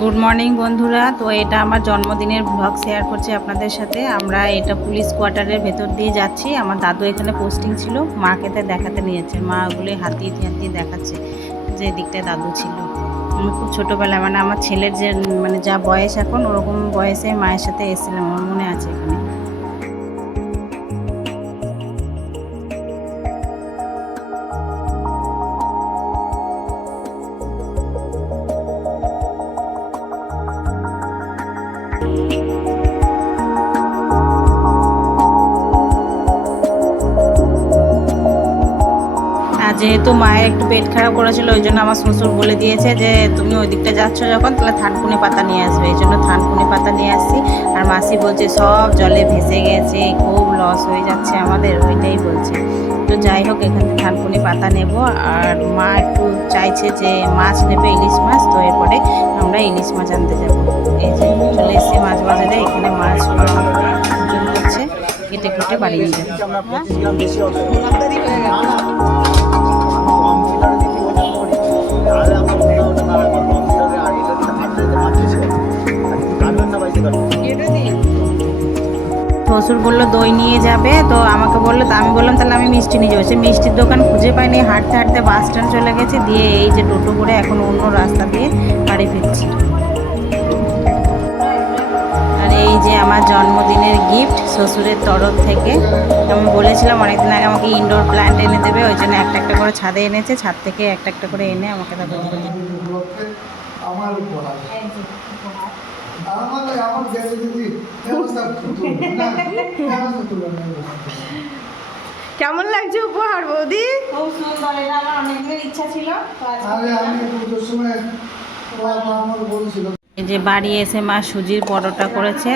Good morning বন্ধুরা। তো এটা আমার জন্মদিনের ব্লগ শেয়ার করছি আপনাদের সাথে। আমরা এটা পুলিশ কোয়ার্টারের ভেতর দিয়ে যাচ্ছি। আমার দাদু এখানে পোস্টিং ছিল, মাকে তাই দেখাতে নিয়েছে। মা ওগুলো হাতিয়ে হাতিয়ে দেখাচ্ছে যে দিকটায় দাদু ছিল। আমি খুব ছোটোবেলায় মানে আমার ছেলের যে মানে যা বয়স এখন ওরকম বয়সে মায়ের সাথে এসেছিলাম, আমার মনে আছে এখানে। যেহেতু মায়ের একটু পেট খারাপ করেছিল, ওই জন্য আমার শ্বশুর বলে দিয়েছে যে তুমি ওই দিকটা যাচ্ছ যখন তাহলে থানকুনি পাতা নিয়ে আসবে। এই জন্য থানকুনি পাতা নিয়ে আসছি। আর মাসি বলছে সব জলে ভেসে গেছে, খুব লস হয়ে যাচ্ছে আমাদের, ওইটাই বলছে। তো যাই হোক, এখানে থানকুনি পাতা নেব। আর মা একটু চাইছে যে মাছ নেবে, ইলিশ মাছ। তো এরপরে আমরা ইলিশ মাছ আনতে যাব। এই যে চলে এসেছি মাছ বাজারে। এখানে মাছ ওজন করছে, কেটে কেটে বাড়ি নিয়ে যাবে। শ্বশুর বললো দই নিয়ে যাবে, তো আমাকে বললো, তো আমি বললাম তাহলে আমি মিষ্টি নিয়ে যাবো। সে মিষ্টির দোকান খুঁজে পাইনি, হাঁটতে হাঁটতে বাস স্ট্যান্ড চলে গেছে। দিয়ে এই যে টোটো করে এখন অন্য রাস্তা দিয়ে বাড়ি ফিরছি। আর এই যে আমার জন্মদিনের গিফট শ্বশুরের তরফ থেকে। আমি বলেছিলাম অনেকদিন আগে আমাকে ইনডোর প্ল্যান্ট এনে দেবে, ওই জন্য একটা একটা করে ছাদে এনেছে। ছাদ থেকে একটা একটা করে এনে আমাকে তারপর আমার উপহার আমার গেছে যদি কেমন লাগছে উপহার বৌদি? খুব সুন্দর, এটা আমার অনেকদিনের ইচ্ছা ছিল। আরে আমি পুজোর সময় আমার বলছিল। এই যে বাড়ি এসে মা সুজির পরোটা করেছে,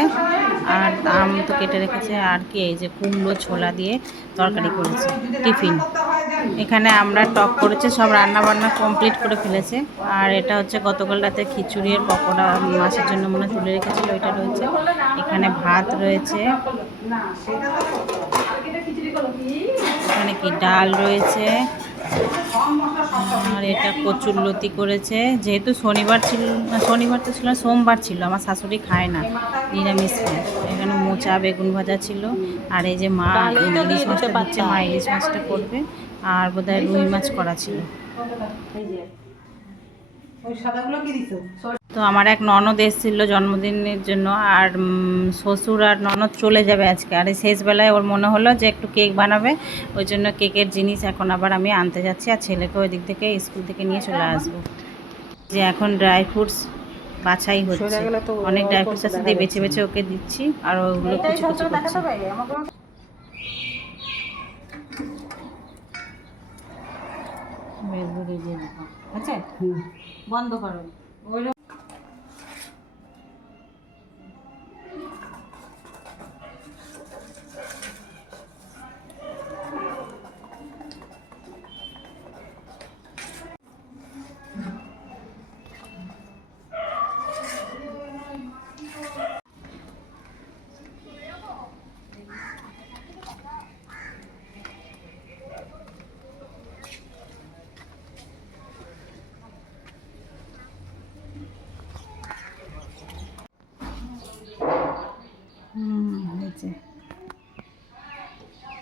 আর আম তো কেটে রেখেছে। আর কি এই যে কুমড়ো ছোলা দিয়ে তরকারি করেছে টিফিন। এখানে আমরা টক করেছে, সব রান্না বান্না কমপ্লিট করে ফেলেছে। আর এটা হচ্ছে গতকাল রাতে খিচুড়ির পকোড়া মাছের জন্য মনে তুলে রেখেছিল, ওইটা রয়েছে। এখানে ভাত রয়েছে, এখানে কি ডাল রয়েছে। আর এটা কচুরলতি করেছে। যেহেতু শনিবার ছিল, শনিবার তো ছিল, সোমবার ছিল, আমার শাশুড়ি খায় না, নিরামিষ খায়। এখানে মোচা বেগুন ভাজা ছিল। আর এই যে মা ইলিশ মাছটা দিচ্ছে, মা ইলিশ মাছটা করবে। আর বোধহয় রুই মাছ করা ছিল। তো আমার এক ননদ এসেছিল জন্মদিনের জন্য। আর শ্বশুর আর ননদ চলে যাবে আজকে। আর এই শেষবেলায় ওর মনে হলো যে একটু কেক বানাবে, ওই জন্য কেকের জিনিস এখন আবার আমি আনতে যাচ্ছি। আর ছেলেকে ওই দিক থেকে স্কুল থেকে নিয়ে চলে আসবো। যে এখন ড্রাই ফ্রুটস বাছাই হচ্ছে, অনেক ড্রাই ফ্রুটস আছে, দিয়ে বেছে বেছে ওকে দিচ্ছি। আর ওগুলো কুচি কুচি করছি। আচ্ছা, বন্ধ করো।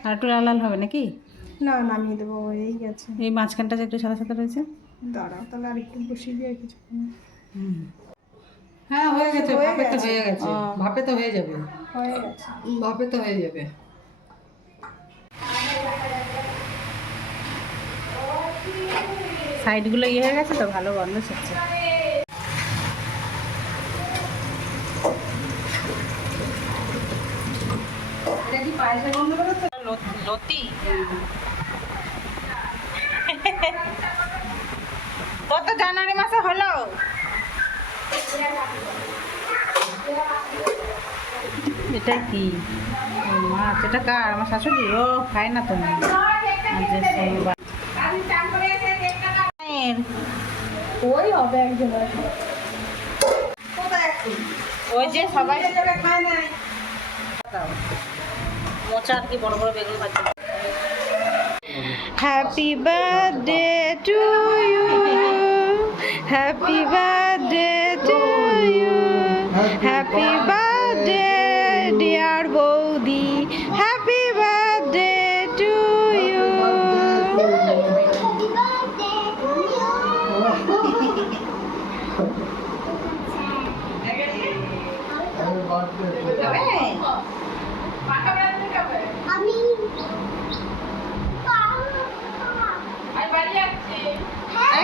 আর একটু লাল লাল হবে নাকি? না, নামিয়ে দেবো, হয়েই গেছে। এই মাঝখানটা যে একটু সাদা সাদা রয়েছে। দাঁড়াও তাহলে আর একটু বসিয়ে দিয়ে কিছুক্ষণ। হ্যাঁ হয়ে গেছে, ভাপে তো হয়ে গেছে, ভাপে তো হয়ে যাবে, হয়ে গেছে। ভাপে তো হয়ে যাবে। সাইডগুলো ইয়ে হয়ে গেছে তো, ভালো গন্ধ ছাড়ছে। লতি কত জানুয়ারি মাসে হলো? এটা কি মাছ? এটা কার? আমার শাশুড়ি। ও খায় না তুমি? ওই হবে একজন। ওই যে সবাই খায় না। মোচা আর কি বড় বড় বেগুন ভাজা। Happy birthday to you, happy birthday to happy birthday dear বৌদি, happy birthday to you.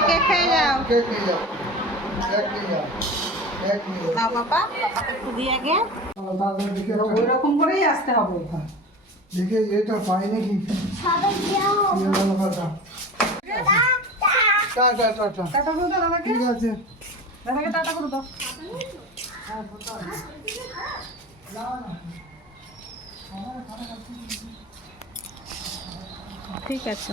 Cake খেয়ে যাও। নাও পাপা, পাপাকে একটু দিয়ে আগে। ওই রকম করেই আসতে হবে। দেখে এটা পাই নাকি টাটা টাটা টাটা করে দাও দাদাকে, ঠিক আছে দাদাকে টাটা করে দাও। ঠিক আছে।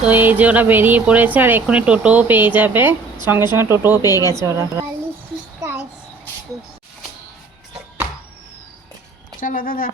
তো এই যে ওরা বেরিয়ে পড়েছে, আর এক্ষুনি টোটোও পেয়ে যাবে, সঙ্গে সঙ্গে টোটোও পেয়ে গেছে ওরা। চলো দাদা।